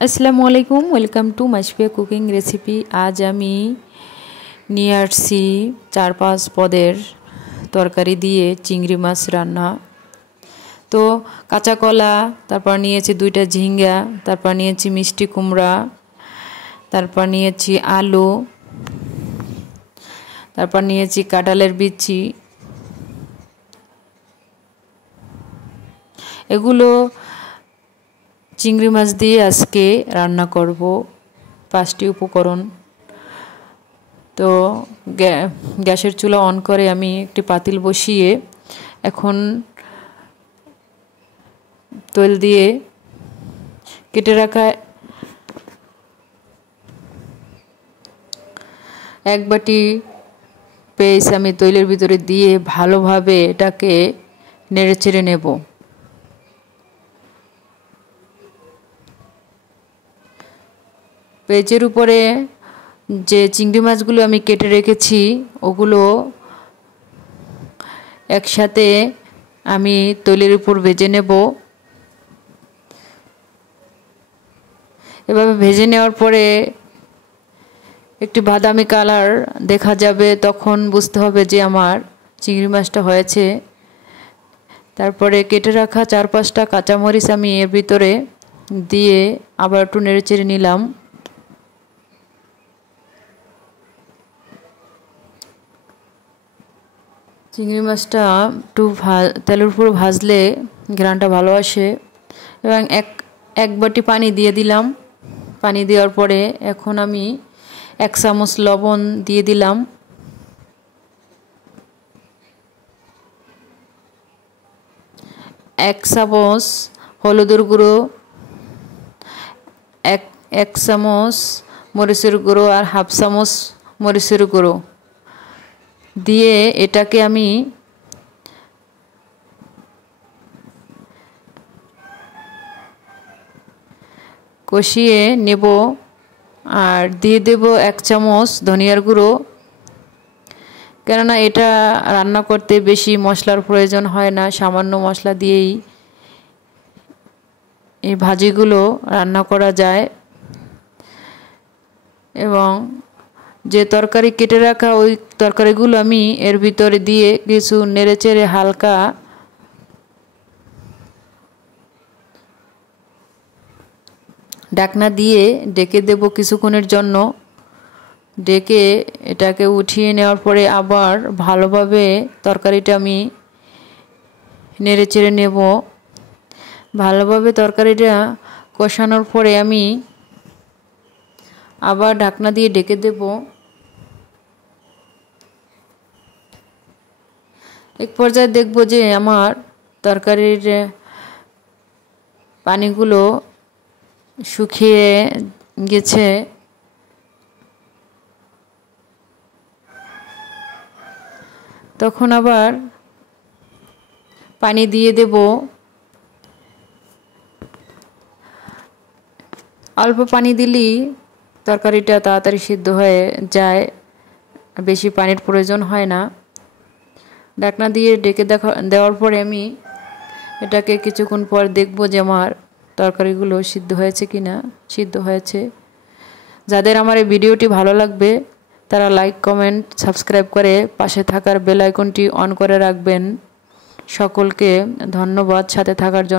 আসসালামু আলাইকুম, welcome to মাশফিয়া cooking recipe. আজ আমি নিয়ে আসছি 4-5 পদের তরকারি দিয়ে চিংড়ি মাছ রান্না। তো কাঁচা কলা, তারপর নিয়েছি 2টা ঝিঙ্গা, তারপর নিয়েছি মিষ্টি কুমড়া, তারপর নিয়েছি আলু, তারপর নিয়েছি কাঁঠালের বিচি। এগুলো চিংড়ি মাছ দিয়ে আজকে রান্না করব। 5টি উপকরণ। তো গ্যাসের চুলা অন করে আমি একটি পাতিল বসিয়ে এখন তেল দিয়ে কেটে রাখা 1 বাটি পেঁয়াজ আমি তেলের ভিতরে দিয়ে ভালোভাবে এটাকে নেড়েচেড়ে নেব। পেঁয়াজের উপরে যে চিংড়ি মাছগুলো আমি কেটে রেখেছি ওগুলো একসাথে আমি তেলের উপর ভেজে নেব। এভাবে ভেজে নেওয়ার পরে একটি বাদামি কালার দেখা যাবে, তখন বুঝতে হবে যে আমার চিংড়ি মাছটা হয়েছে। তারপরে কেটে রাখা 4-5টা কাঁচামরিচ আমি এর ভিতরে দিয়ে আবার একটু নেড়েচেড়ে নিলাম। চিংড়ি মাছটা একটু তেলের উপর ভাজলে ঘ্রাণটা ভালো আসে। এবং এক বাটি পানি দিয়ে দিলাম। পানি দেওয়ার পরে এখন আমি 1 চামচ লবণ দিয়ে দিলাম। এক চামচ হলুদের গুঁড়ো, এক চামচ মরিচের গুঁড়ো আর 1/2 চামচ মরিচের গুঁড়ো দিয়ে এটাকে আমি কষিয়ে নেব। আর দিয়ে দেব 1 চামচ ধনিয়ার গুঁড়ো, কেননা এটা রান্না করতে বেশি মশলার প্রয়োজন হয় না, সামান্য মশলা দিয়েই এই ভাজিগুলো রান্না করা যায়। এবং যে তরকারি কেটে রাখা ওই তরকারিগুলো আমি এর ভিতরে দিয়ে কিছু নেড়েচেড়ে হালকা ঢাকনা দিয়ে ঢেকে দেব কিছুক্ষণের জন্য। ঢেকে এটাকে উঠিয়ে নেওয়ার পরে আবার ভালোভাবে তরকারিটা আমি নেড়েচেড়ে নেব। ভালোভাবে তরকারিটা কষানোর পরে আমি আবার ঢাকনা দিয়ে ঢেকে দেব। এক পর্যায়ে দেখব যে আমার তরকারির পানিগুলো শুকিয়ে গেছে। তখন আবার পানি দিয়ে দেব। অল্প পানি দিলেই তরকারিটা তাড়াতাড়ি সিদ্ধ হয়ে যায়, বেশি পানির প্রয়োজন হয় না। ঢাকনা দিয়ে ঢেকে দেওয়ার পরে আমি এটাকে কিছুক্ষণ পর দেখব যে আমার তরকারিগুলো সিদ্ধ হয়েছে কিনা। সিদ্ধ হয়েছে। যাদের আমার এই ভিডিওটি ভালো লাগবে তারা লাইক, কমেন্ট, সাবস্ক্রাইব করে পাশে থাকার বেল আইকনটি অন করে রাখবেন। সকলকে ধন্যবাদ সাথে থাকার জন্য।